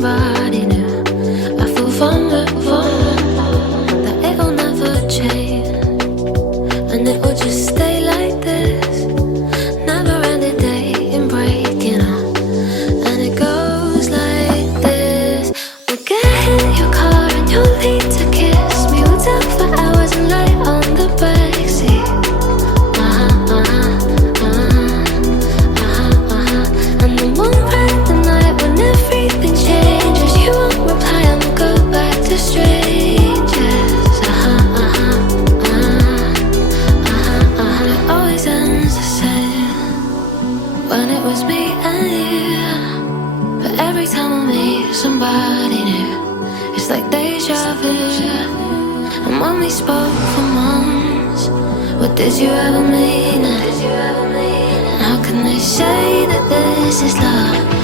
somebody new. I feel vulnerable, that it'll never change, and it will just stay like this. Never ending day in break, you know. And it goes like this. We'll get in your car and you'll need to kiss me. We'll talk for hours and lay on the backseat. And then one bright the night when everything changes, you won't reply and we'll go back to strangers. It always ends the same when it was me and you. But every time I meet somebody new, it's like deja vu. And when we spoke for months, what did you ever mean? How can they say that this is love?